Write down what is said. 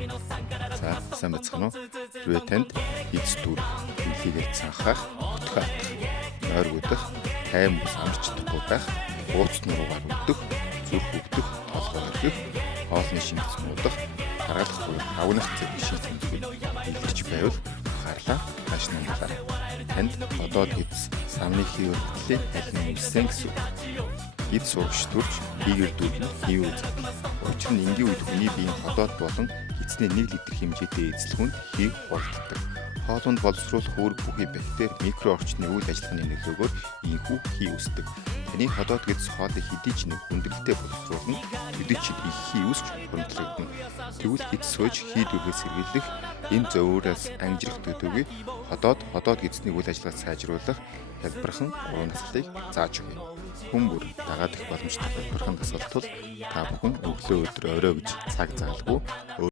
За сайн бацхан уу? Хэрвээ танд эц дүр хэлхийгээр цанхаах, утгаа атах, нойр гүдэх, тайм ус амарч чадахгүй байх, ууц нуруугаар өгдөх, зүрх өвдөх, толгой өргөх, хоолны шингэц муудах, харгалах буюу хавнах зэрэг шийдэх зүйлүүд илэрч байвал харлаа хааш намгалаа. Танд одоод эц самны хийвэр хөтлийн аль нь юмсан гэсэн. Эд сурагч төрж хийгэр дүүрэн хийв үзэх. Учир нь энгийн үед хүний биеийн ходоод болон эцний 1 литр хэмжээтэй эзлэхүнд хийв болддог. Хоолунд боловсруулах үүрэг бүхий бактери, микро орчны үйл ажиллагааны нөлөөгөөр ийхүү хий үүсдэг. Таны ходоод гэдэс хоолыг хэдий ч нэг хүндрэлтэй боловсруулна, төдий ч их хий үүсч хөндлөгдөн. Тэгвэл хэд сууж хий дүргээс сэргийлэх энэ зөөврөөс ангижрах төдийгүй ходоод гэдэсний үйл ажиллагааг сайжруулах хэлбэрхэн 3 наслыг зааж өгье. Хүн бүр дагаад их боломжтой хэлбэрхэн дасгал тул та бүхэн өглөө өдөр орой гэж цаг заалгүй